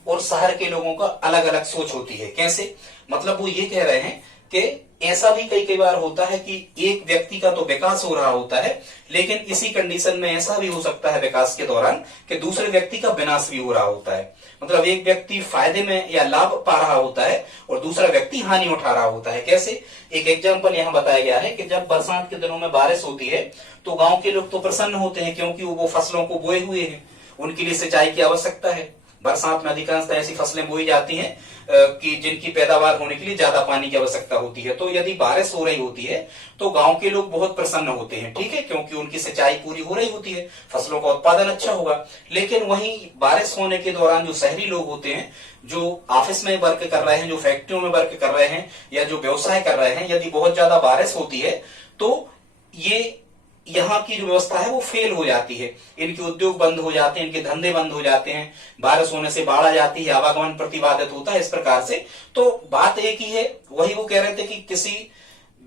और शहर के लोगों का अलग अलग सोच होती है। कैसे, मतलब वो ये कह रहे हैं कि ऐसा भी कई बार होता है कि एक व्यक्ति का तो विकास हो रहा होता है, लेकिन इसी कंडीशन में ऐसा भी हो सकता है विकास के दौरान कि दूसरे व्यक्ति का विनाश भी हो रहा होता है। मतलब एक व्यक्ति फायदे में या लाभ पा रहा होता है और दूसरा व्यक्ति हानि उठा रहा होता है। कैसे, एक एग्जाम्पल यहाँ बताया गया है कि जब बरसात के दिनों में बारिश होती है तो गांव के लोग तो प्रसन्न होते हैं क्योंकि वो फसलों को बोए हुए हैं, उनके लिए सिंचाई की आवश्यकता है। बरसात में अधिकांशतः ऐसी फसलें बोई जाती हैं कि जिनकी पैदावार होने के लिए ज्यादा पानी की आवश्यकता होती है। तो यदि बारिश हो रही होती है तो गांव के लोग बहुत प्रसन्न होते हैं। ठीक है, क्योंकि उनकी सिंचाई पूरी हो रही होती है, फसलों का उत्पादन अच्छा होगा। लेकिन वहीं बारिश होने के दौरान जो शहरी लोग होते हैं, जो ऑफिस में वर्क कर रहे हैं, जो फैक्ट्रियों में वर्क कर रहे हैं या जो व्यवसाय कर रहे हैं, यदि बहुत ज्यादा बारिश होती है तो ये यहाँ की जो व्यवस्था है वो फेल हो जाती है। इनके उद्योग बंद हो जाते हैं, इनके धंधे बंद हो जाते हैं, बारिश होने से बाढ़ आ जाती है, आवागमन प्रतिबाधित होता है, इस प्रकार से। तो बात एक ही है, वही वो कह रहे थे कि किसी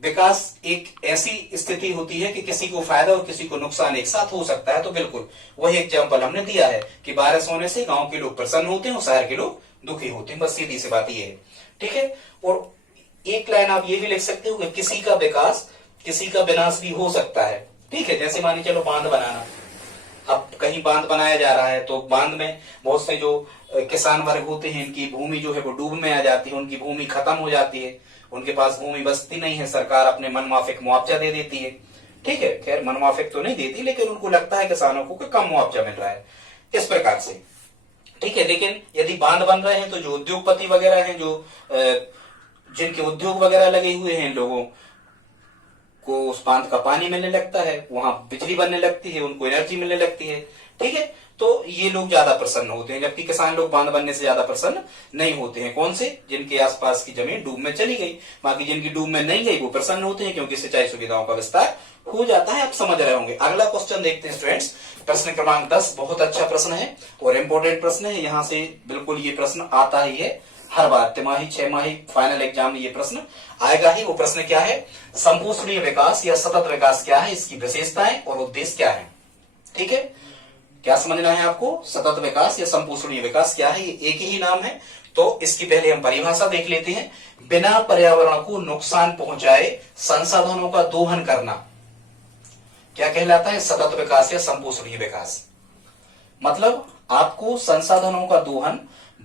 विकास एक ऐसी स्थिति होती है कि किसी को फायदा और किसी को नुकसान एक साथ हो सकता है। तो बिल्कुल वही एग्जाम्पल हमने दिया है कि बारिश होने से गांव के लोग प्रसन्न होते हैं और शहर के लोग दुखी होते हैं। बस सीधी सी बात ये है। ठीक है, और एक लाइन आप ये भी लिख सकते हो कि किसी का विकास किसी का विनाश भी हो सकता है। ठीक है, जैसे मानिए चलो बांध बनाना, अब कहीं बांध बनाया जा रहा है तो बांध में बहुत से जो किसान वर्ग होते हैं इनकी भूमि जो है वो डूब में आ जाती है, उनकी भूमि खत्म हो जाती है, उनके पास भूमि बचती नहीं है, सरकार अपने मनमाफिक मुआवजा दे देती है। ठीक है, खैर मनमाफिक तो नहीं देती, लेकिन उनको लगता है किसानों को कि कम मुआवजा मिल रहा है, इस प्रकार से। ठीक है, लेकिन यदि बांध बन रहे हैं तो जो उद्योगपति वगैरह हैं, जो जिनके उद्योग वगैरह लगे हुए हैं, लोगों को उस बांध का पानी मिलने लगता है, वहां बिजली बनने लगती है, उनको एनर्जी मिलने लगती है। ठीक है, तो ये लोग ज्यादा प्रसन्न होते हैं, जबकि किसान लोग बांध बनने से ज्यादा प्रसन्न नहीं होते हैं। कौन से? जिनके आसपास की जमीन डूब में चली गई। बाकी जिनकी डूब में नहीं गई वो प्रसन्न होते हैं, क्योंकि सिंचाई सुविधाओं का विस्तार हो जाता है। आप समझ रहे होंगे। अगला क्वेश्चन देखते हैं स्टूडेंट्स, प्रश्न क्रमांक 10। बहुत अच्छा प्रश्न है और इंपॉर्टेंट प्रश्न है। यहाँ से बिल्कुल ये प्रश्न आता ही है हर बार, तिमाही, 6 माही, फाइनल एग्जाम में ये प्रश्न आएगा ही। वो प्रश्न क्या है? संपोषणीय विकास या सतत विकास क्या है, इसकी विशेषताएं और उद्देश्य क्या है। ठीक है, क्या समझना है आपको? सतत विकास या संपोषणीय विकास क्या है? ये एक ही नाम है। तो इसकी पहले हम परिभाषा देख लेते हैं। बिना पर्यावरण को नुकसान पहुंचाए संसाधनों का दोहन करना क्या कहलाता है? सतत विकास या संपोषणीय विकास। मतलब आपको संसाधनों का दोहन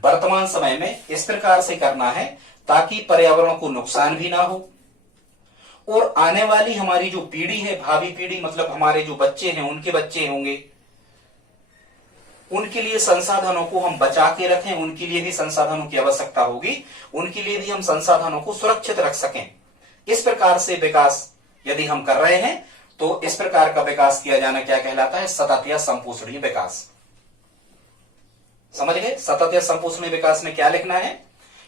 वर्तमान समय में इस प्रकार से करना है ताकि पर्यावरण को नुकसान भी ना हो और आने वाली हमारी जो पीढ़ी है, भावी पीढ़ी मतलब हमारे जो बच्चे हैं, उनके बच्चे होंगे, उनके लिए संसाधनों को हम बचा के रखें। उनके लिए भी संसाधनों की आवश्यकता होगी, उनके लिए भी हम संसाधनों को सुरक्षित रख सकें। इस प्रकार से विकास यदि हम कर रहे हैं तो इस प्रकार का विकास किया जाना क्या कहलाता है? सतत या संपोषणीय विकास। समझ गए? सतत या संपोषणीय विकास में क्या लिखना है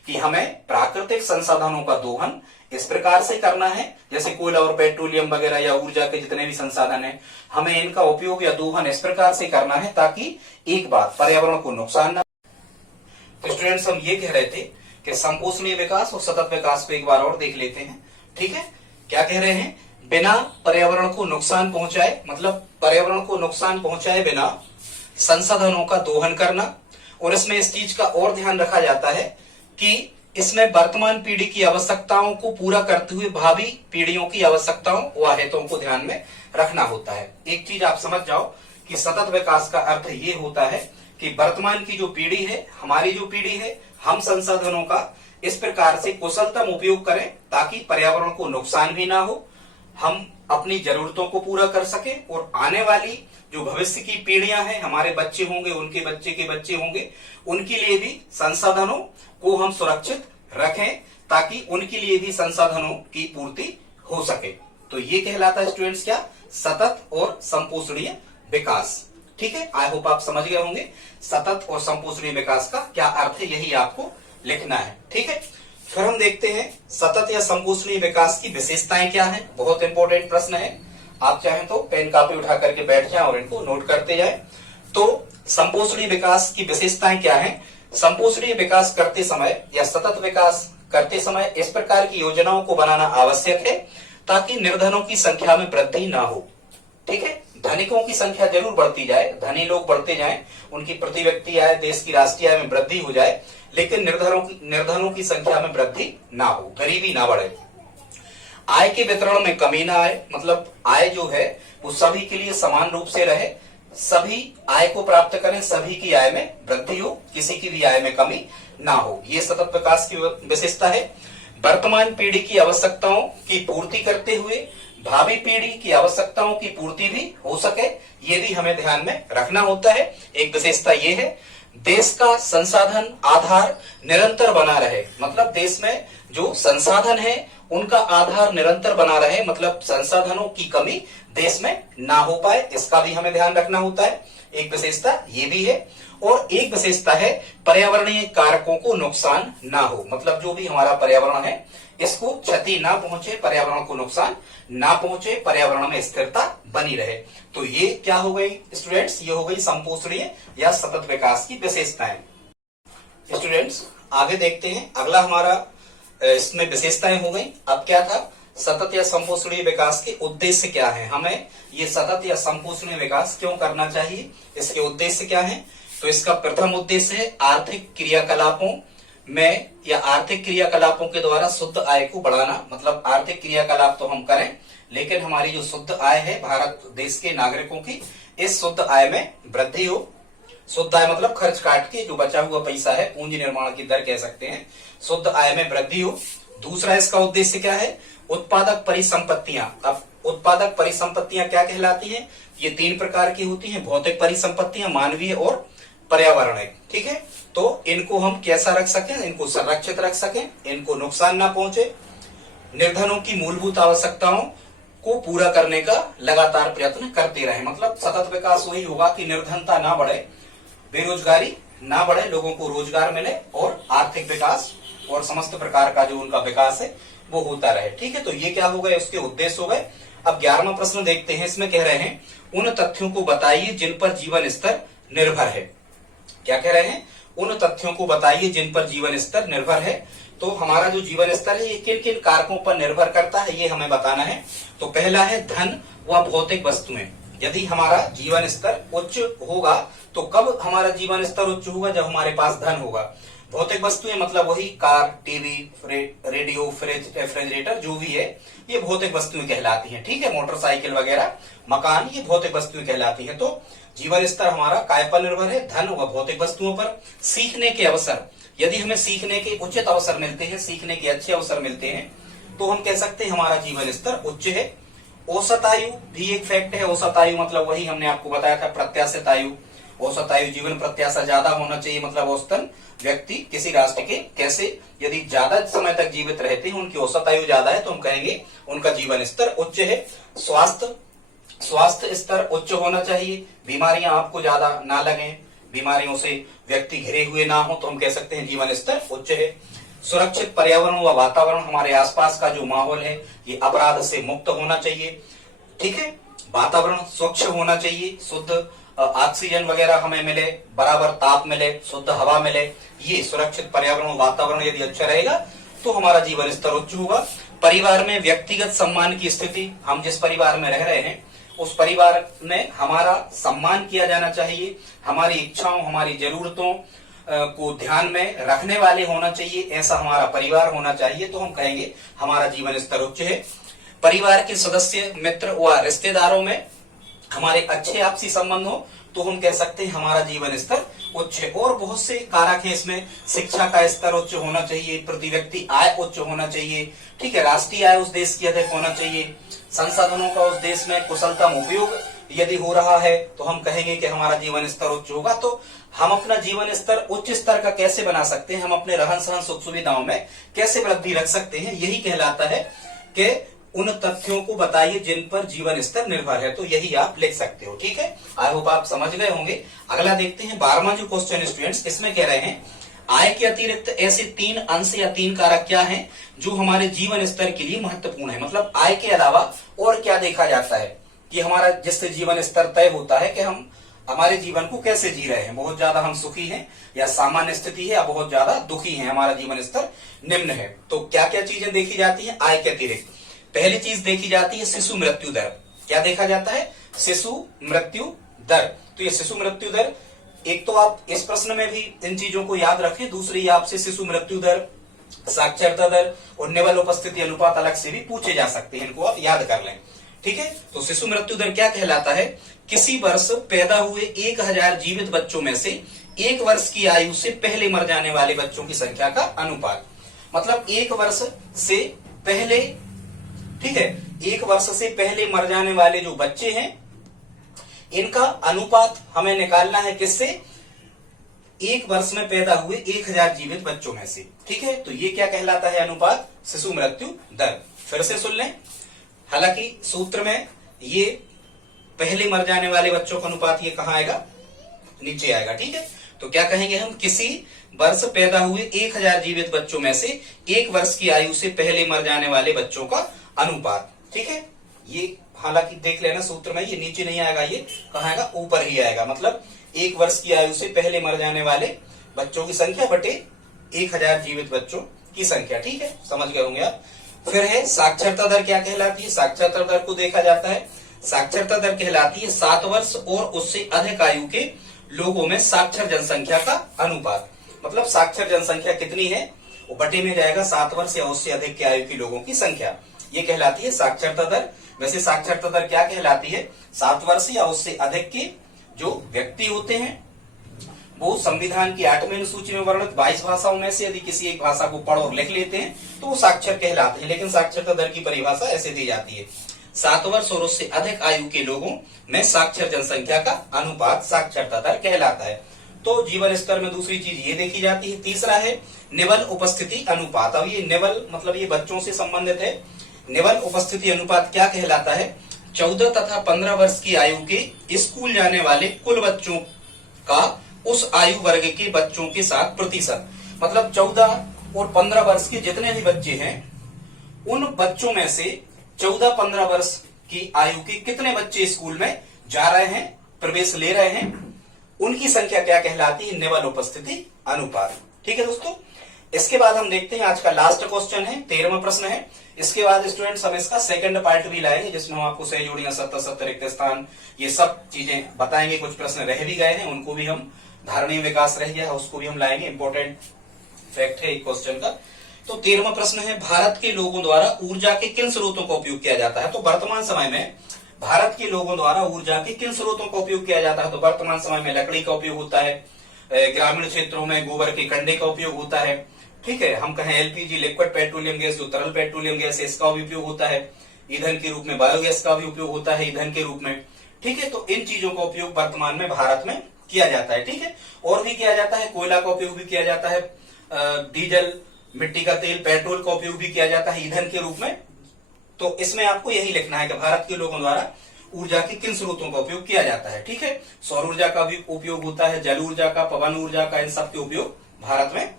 कि हमें प्राकृतिक संसाधनों का दोहन इस प्रकार से करना है, जैसे कोयला और पेट्रोलियम वगैरह या ऊर्जा के जितने भी संसाधन हैं, हमें इनका उपयोग या दोहन इस प्रकार से करना है ताकि एक बात पर्यावरण को नुकसान ना। तो स्टूडेंट्स, हम ये कह रहे थे कि संपोषणीय विकास और सतत विकास को एक बार और देख लेते हैं। ठीक है, क्या कह रहे हैं? बिना पर्यावरण को नुकसान पहुंचाए, मतलब पर्यावरण को नुकसान पहुंचाए बिना संसाधनों का दोहन करना। और इसमें इस चीज का और ध्यान रखा जाता है कि इसमें वर्तमान पीढ़ी की आवश्यकताओं को पूरा करते हुए भावी पीढ़ियों की आवश्यकताओं व हितों को ध्यान में रखना होता है। एक चीज आप समझ जाओ कि सतत विकास का अर्थ ये होता है कि वर्तमान की जो पीढ़ी है, हमारी जो पीढ़ी है, हम संसाधनों का इस प्रकार से कुशलतम उपयोग करें ताकि पर्यावरण को नुकसान भी ना हो, हम अपनी जरूरतों को पूरा कर सके और आने वाली जो भविष्य की पीढ़ियां हैं, हमारे बच्चे होंगे, उनके बच्चे के बच्चे होंगे, उनके लिए भी संसाधनों को हम सुरक्षित रखें ताकि उनके लिए भी संसाधनों की पूर्ति हो सके। तो ये कहलाता है स्टूडेंट्स क्या? सतत और संपोषणीय विकास। ठीक है, आई होप आप समझ गए होंगे सतत और संपोषणीय विकास का क्या अर्थ है, यही आपको लिखना है। ठीक है, फिर हम देखते हैं सतत या संपोषणीय विकास की विशेषताएं क्या है। बहुत इंपॉर्टेंट प्रश्न है, आप चाहें तो पेन कापी उठा करके बैठ जाएं और इनको नोट करते जाएं। तो संपोषणीय विकास की विशेषताएं क्या है? संपोषणीय विकास करते समय या सतत विकास करते समय इस प्रकार की योजनाओं को बनाना आवश्यक है ताकि निर्धनों की संख्या में वृद्धि ना हो। ठीक है, धनिकों की संख्या जरूर बढ़ती जाए, धनी लोग बढ़ते जाएं, उनकी प्रति व्यक्ति आय, देश की राष्ट्रीय आय में वृद्धि हो जाए, लेकिन निर्धनों की संख्या में वृद्धि ना हो, गरीबी ना बढ़े। आय के वितरण में कमी ना आए, मतलब आय जो है वो सभी के लिए समान रूप से रहे, सभी आय को प्राप्त करें, सभी की आय में वृद्धि हो, किसी की भी आय में कमी ना हो। ये सतत विकास की विशेषता है। वर्तमान पीढ़ी की आवश्यकताओं की पूर्ति करते हुए भावी पीढ़ी की आवश्यकताओं की पूर्ति भी हो सके, ये भी हमें ध्यान में रखना होता है। एक विशेषता ये है, देश का संसाधन आधार निरंतर बना रहे, मतलब देश में जो संसाधन है उनका आधार निरंतर बना रहे, मतलब संसाधनों की कमी देश में ना हो पाए, इसका भी हमें ध्यान रखना होता है। एक विशेषता ये भी है। और एक विशेषता है पर्यावरणीय कारकों को नुकसान ना हो, मतलब जो भी हमारा पर्यावरण है इसको क्षति ना पहुंचे, पर्यावरण को नुकसान ना पहुंचे, पर्यावरण में स्थिरता बनी रहे। तो ये क्या हो गई स्टूडेंट्स? ये हो गई संपोषणीय या सतत विकास की विशेषताएं। स्टूडेंट्स, आगे देखते हैं, अगला हमारा इसमें विशेषताएं हो गई। अब क्या था? सतत या संपोषणीय विकास के उद्देश्य क्या है, हमें ये सतत या संपोषणीय विकास क्यों करना चाहिए, इसके उद्देश्य क्या है? तो इसका प्रथम उद्देश्य है आर्थिक क्रियाकलापों में या आर्थिक क्रियाकलापों के द्वारा शुद्ध आय को बढ़ाना, मतलब आर्थिक क्रियाकलाप तो हम करें लेकिन हमारी जो शुद्ध आय है भारत देश के नागरिकों की, इस शुद्ध आय में वृद्धि हो। शुद्ध आय मतलब खर्च काट के जो बचा हुआ पैसा है, पूंजी निर्माण की दर कह सकते हैं, शुद्ध आय में वृद्धि हो। दूसरा इसका उद्देश्य क्या है, उत्पादक परिसंपत्तियां। अब उत्पादक परिसंपत्तियां क्या कहलाती हैं, ये 3 प्रकार की होती हैं, भौतिक परिसंपत्तियां, मानवीय और पर्यावरणिक। ठीक है, तो इनको हम कैसा रख सकें, इनको संरक्षित रख सकें, इनको नुकसान ना पहुंचे, निर्धनों की मूलभूत आवश्यकताओं को पूरा करने का लगातार प्रयत्न करते रहे। मतलब सतत विकास वही होगा कि निर्धनता ना बढ़े, बेरोजगारी ना बढ़े, लोगों को रोजगार मिले और आर्थिक विकास और समस्त प्रकार का जो उनका विकास है वो होता रहे। ठीक है, तो ये क्या हो गए, उसके उद्देश्य हो गए। अब 11वां प्रश्न देखते हैं, इसमें कह रहे हैं उन तथ्यों को बताइए जिन पर जीवन स्तर निर्भर है। क्या कह रहे हैं, उन तथ्यों को बताइए जिन पर जीवन स्तर निर्भर है। तो हमारा जो जीवन स्तर है ये किन किन कारकों पर निर्भर करता है, ये हमें बताना है। तो पहला है धन व भौतिक वस्तुएं। यदि हमारा जीवन स्तर उच्च होगा तो कब हमारा जीवन स्तर उच्च होगा, जब हमारे पास धन होगा। भौतिक वस्तुएं मतलब वही car, TV, radio, fridge, refrigerator जो भी है ये भौतिक वस्तुएं कहलाती हैं। ठीक है, मोटरसाइकिल वगैरह, मकान, ये भौतिक वस्तुएं कहलाती हैं। तो जीवन स्तर हमारा काय पर निर्भर है, धन व भौतिक वस्तुओं पर। सीखने के अवसर, यदि हमें सीखने के उचित अवसर मिलते हैं, सीखने के अच्छे अवसर मिलते हैं, तो हम कह सकते हैं हमारा जीवन स्तर उच्च है। औसत आयु भी एक फैक्ट है। औसत आयु मतलब वही हमने आपको बताया था, प्रत्याशित आयु। औसत आयु, जीवन प्रत्याशा ज्यादा होना चाहिए, मतलब औसतन व्यक्ति किसी राष्ट्र के कैसे यदि ज्यादा समय तक जीवित रहते हैं, उनकी औसत आयु ज्यादा है, तो हम कहेंगे उनका जीवन स्तर उच्च है। स्वास्थ्य स्तर उच्च होना चाहिए, बीमारियां आपको ज्यादा ना लगे, बीमारियों से व्यक्ति घिरे हुए ना हो, तो हम कह सकते हैं जीवन स्तर उच्च है। सुरक्षित पर्यावरण व वातावरण, हमारे आसपास का जो माहौल है ये अपराध से मुक्त होना चाहिए। ठीक है, वातावरण स्वच्छ होना चाहिए, शुद्ध ऑक्सीजन वगैरह हमें मिले, बराबर ताप मिले, शुद्ध हवा मिले। ये सुरक्षित पर्यावरण वातावरण यदि अच्छा रहेगा तो हमारा जीवन स्तर उच्च होगा। परिवार में व्यक्तिगत सम्मान की स्थिति, हम जिस परिवार में रह रहे हैं उस परिवार में हमारा सम्मान किया जाना चाहिए, हमारी इच्छाओं, हमारी जरूरतों को ध्यान में रखने वाले होना चाहिए, ऐसा हमारा परिवार होना चाहिए, तो हम कहेंगे हमारा जीवन स्तर उच्च है। परिवार के सदस्य, मित्र व रिश्तेदारों में हमारे अच्छे आपसी संबंध हो, तो हम कह सकते हैं हमारा जीवन स्तर उच्च है। और बहुत से कारक है इसमें, शिक्षा का स्तर उच्च होना चाहिए, प्रति व्यक्ति आय उच्च होना चाहिए। ठीक है, राष्ट्रीय आय उस देश की अधिक होना चाहिए, संसाधनों का उस देश में कुशलतम उपयोग यदि हो रहा है तो हम कहेंगे कि हमारा जीवन स्तर उच्च होगा। तो हम अपना जीवन स्तर उच्च स्तर का कैसे बना सकते हैं, हम अपने रहन सहन सुख सुविधाओं में कैसे वृद्धि रख सकते हैं, यही कहलाता है कि उन तथ्यों को बताइए जिन पर जीवन स्तर निर्भर है। तो यही आप लिख सकते हो। ठीक है, आई होप आप समझ गए होंगे। अगला देखते हैं 12वां जो क्वेश्चन स्टूडेंट्स, इसमें कह रहे हैं आय के अतिरिक्त ऐसे 3 अंश या 3 कारक क्या हैं जो हमारे जीवन स्तर के लिए महत्वपूर्ण है। मतलब आय के अलावा और क्या देखा जाता है कि हमारा जिससे जीवन स्तर तय होता है कि हम हमारे जीवन को कैसे जी रहे हैं, बहुत ज्यादा हम सुखी हैं या सामान्य स्थिति है या बहुत ज्यादा दुखी हैं, हमारा जीवन स्तर निम्न है। तो क्या क्या चीजें देखी जाती है आय के अतिरिक्त। पहली चीज देखी जाती है शिशु मृत्यु दर। क्या देखा जाता है, शिशु मृत्यु दर। तो ये शिशु मृत्यु दर, एक तो आप इस प्रश्न में भी इन चीजों को याद रखें, दूसरी आपसे शिशु मृत्यु दर, साक्षरता दर और निवल उपस्थिति अनुपात अलग से भी पूछे जा सकते हैं, इनको आप याद कर लें। ठीक है, तो शिशु मृत्यु दर क्या कहलाता है, किसी वर्ष पैदा हुए 1000 जीवित बच्चों में से 1 वर्ष की आयु से पहले मर जाने वाले बच्चों की संख्या का अनुपात। मतलब 1 वर्ष से पहले, ठीक है, 1 वर्ष से पहले मर जाने वाले जो बच्चे हैं इनका अनुपात हमें निकालना है, किससे, 1 वर्ष में पैदा हुए 1000 जीवित बच्चों में से। ठीक है, तो ये क्या कहलाता है, अनुपात शिशु मृत्यु दर। फिर से सुन लें, हालांकि सूत्र में ये पहले मर जाने वाले बच्चों का अनुपात ये कहां आएगा, नीचे आएगा। ठीक है, तो क्या कहेंगे हम, किसी वर्ष पैदा हुए 1000 जीवित बच्चों में से 1 वर्ष की आयु से पहले मर जाने वाले बच्चों का अनुपात। ठीक है, ये हालांकि देख लेना सूत्र में ये नीचे नहीं आएगा, ये कहां आएगा, ऊपर ही आएगा। मतलब 1 वर्ष की आयु से पहले मर जाने वाले बच्चों की संख्या बटे 1000 जीवित बच्चों की संख्या। ठीक है, समझ गए होंगे आप। फिर है साक्षरता दर। क्या कहलाती है, साक्षरता दर को देखा जाता है, साक्षरता दर कहलाती है 7 वर्ष और उससे अधिक आयु के लोगों में साक्षर जनसंख्या का अनुपात। मतलब साक्षर जनसंख्या कितनी है, वो बटे में जाएगा 7 वर्ष या उससे अधिक के आयु की लोगों की संख्या, ये कहलाती है साक्षरता दर। वैसे साक्षरता दर क्या कहलाती है, 7 वर्ष या उससे अधिक के जो व्यक्ति होते हैं वो संविधान की 8वें अनुसूची में वर्णित 22 भाषाओं में से यदि किसी एक भाषा को पढ़ और लिख लेते हैं तो वो साक्षर कहलाते हैं। लेकिन साक्षरता दर की परिभाषा ऐसे दी जाती है, 7 वर्ष और उससे अधिक आयु के लोगों में साक्षर जनसंख्या का अनुपात साक्षरता दर कहलाता है। तो जीवन स्तर में दूसरी चीज ये देखी जाती है। तीसरा है निवल उपस्थिति अनुपात। अब ये निवल मतलब ये बच्चों से संबंधित है। निवल उपस्थिति अनुपात क्या कहलाता है? 14 तथा 15 वर्ष की आयु के स्कूल जाने वाले कुल बच्चों का उस आयु वर्ग के बच्चों के साथ प्रतिशत, मतलब 14 और 15 वर्ष के जितने भी बच्चे हैं उन बच्चों में से 14-15 वर्ष की आयु के कितने बच्चे स्कूल में जा रहे हैं, प्रवेश ले रहे हैं, उनकी संख्या क्या कहलाती है? निवल उपस्थिति अनुपात। ठीक है दोस्तों, इसके बाद हम देखते हैं आज का लास्ट क्वेश्चन है, 13वां प्रश्न है। इसके बाद स्टूडेंट्स हम इसका सेकंड पार्ट भी लाएंगे जिसमें हम आपको सही जोड़ियां, सत्ता रिक्त स्थान, ये सब चीजें बताएंगे। कुछ प्रश्न रह भी गए हैं, उनको भी हम, धारणीय विकास रह गया है उसको भी हम लाएंगे, इंपॉर्टेंट फैक्ट है एक क्वेश्चन का। तो 13वां प्रश्न है, भारत के लोगों द्वारा ऊर्जा के किन स्रोतों का उपयोग किया जाता है? तो वर्तमान समय में भारत के लोगों द्वारा ऊर्जा के किन स्रोतों का उपयोग किया जाता है? तो वर्तमान समय में लकड़ी का उपयोग होता है, ग्रामीण क्षेत्रों में गोबर के कंडे का उपयोग होता है। ठीक है, हम कहें एलपीजी लिक्विड पेट्रोलियम गैस, जो तरल पेट्रोलियम गैस है, इसका भी उपयोग होता है। ईंधन के रूप में बायोगैस का भी उपयोग होता है ईंधन के रूप में। ठीक है, तो इन चीजों का उपयोग वर्तमान में भारत में किया जाता है। ठीक है, और भी किया जाता है, कोयला का उपयोग भी किया जाता है, डीजल, मिट्टी का तेल, पेट्रोल का उपयोग भी किया जाता है ईंधन के रूप में। तो इसमें आपको यही लिखना है कि भारत के लोगों द्वारा ऊर्जा के किन स्रोतों का उपयोग किया जाता है। ठीक है, सौर ऊर्जा का भी उपयोग होता है, जल ऊर्जा का, पवन ऊर्जा का, इन सब के उपयोग भारत में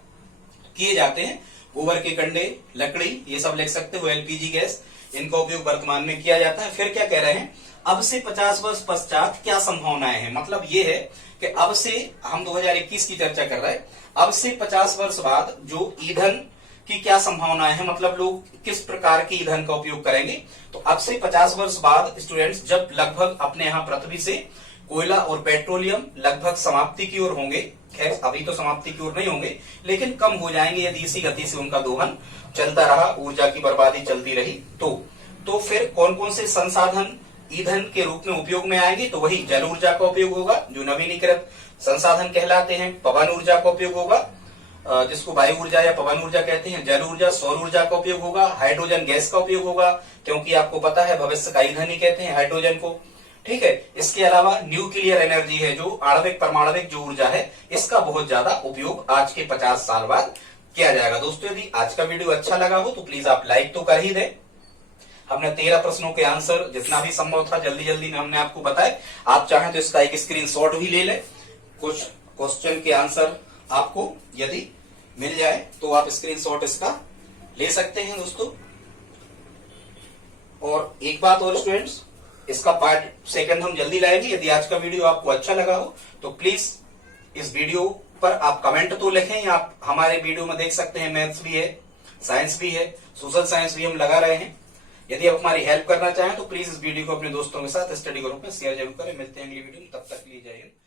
किए जाते हैं। गोबर के कंडे, लकड़ी, ये सब लिख सकते हो, एलपीजी गैस, इनका उपयोग वर्तमान में किया जाता है। फिर क्या कह रहे हैं, अब से 50 वर्ष पश्चात क्या संभावनाएं हैं? मतलब ये है कि अब से, हम 2021 की चर्चा कर रहे हैं, अब से 50 वर्ष बाद जो ईंधन की क्या संभावनाएं हैं, मतलब लोग किस प्रकार के ईंधन का उपयोग करेंगे। तो अब से 50 वर्ष बाद स्टूडेंट्स, जब लगभग अपने यहाँ पृथ्वी से कोयला और पेट्रोलियम लगभग समाप्ति की ओर होंगे, खैर अभी तो समाप्ति की ओर नहीं होंगे लेकिन कम हो जाएंगे यदि इसी गति से उनका दोहन चलता रहा, ऊर्जा की बर्बादी चलती रही, तो फिर कौन कौन से संसाधन ईंधन के रूप में उपयोग में आएंगे? तो वही जल ऊर्जा का उपयोग होगा जो नवीनीकृत संसाधन कहलाते हैं, पवन ऊर्जा का उपयोग होगा जिसको वायु ऊर्जा या पवन ऊर्जा कहते हैं, जल ऊर्जा, सौर ऊर्जा का उपयोग होगा, हाइड्रोजन गैस का उपयोग होगा क्योंकि आपको पता है भविष्य का ईंधन ही कहते हैं हाइड्रोजन को। ठीक है, इसके अलावा न्यूक्लियर एनर्जी है, जो आणविक परमाणविक जो ऊर्जा है, इसका बहुत ज्यादा उपयोग आज के 50 साल बाद किया जाएगा। दोस्तों, यदि आज का वीडियो अच्छा लगा हो तो प्लीज आप लाइक तो कर ही दें। हमने 13 प्रश्नों के आंसर जितना भी संभव था जल्दी जल्दी में हमने आपको बताए। आप चाहें तो इसका एक स्क्रीनशॉट भी ले लें, कुछ क्वेश्चन के आंसर आपको यदि मिल जाए तो आप स्क्रीनशॉट इसका ले सकते हैं दोस्तों। और एक बात और स्टूडेंट्स, इसका पार्ट सेकंड हम जल्दी लाएंगे। यदि आज का वीडियो आपको अच्छा लगा हो तो प्लीज इस वीडियो पर आप कमेंट तो लिखें, या आप हमारे वीडियो में देख सकते हैं मैथ्स भी है, साइंस भी है, सोशल साइंस भी हम लगा रहे हैं। यदि आप हमारी हेल्प करना चाहें तो प्लीज इस वीडियो को अपने दोस्तों के साथ स्टडी ग्रुप में शेयर जरूर करें। मिलते हैं अगली वीडियो में, तब तक के लिए जय हिंद।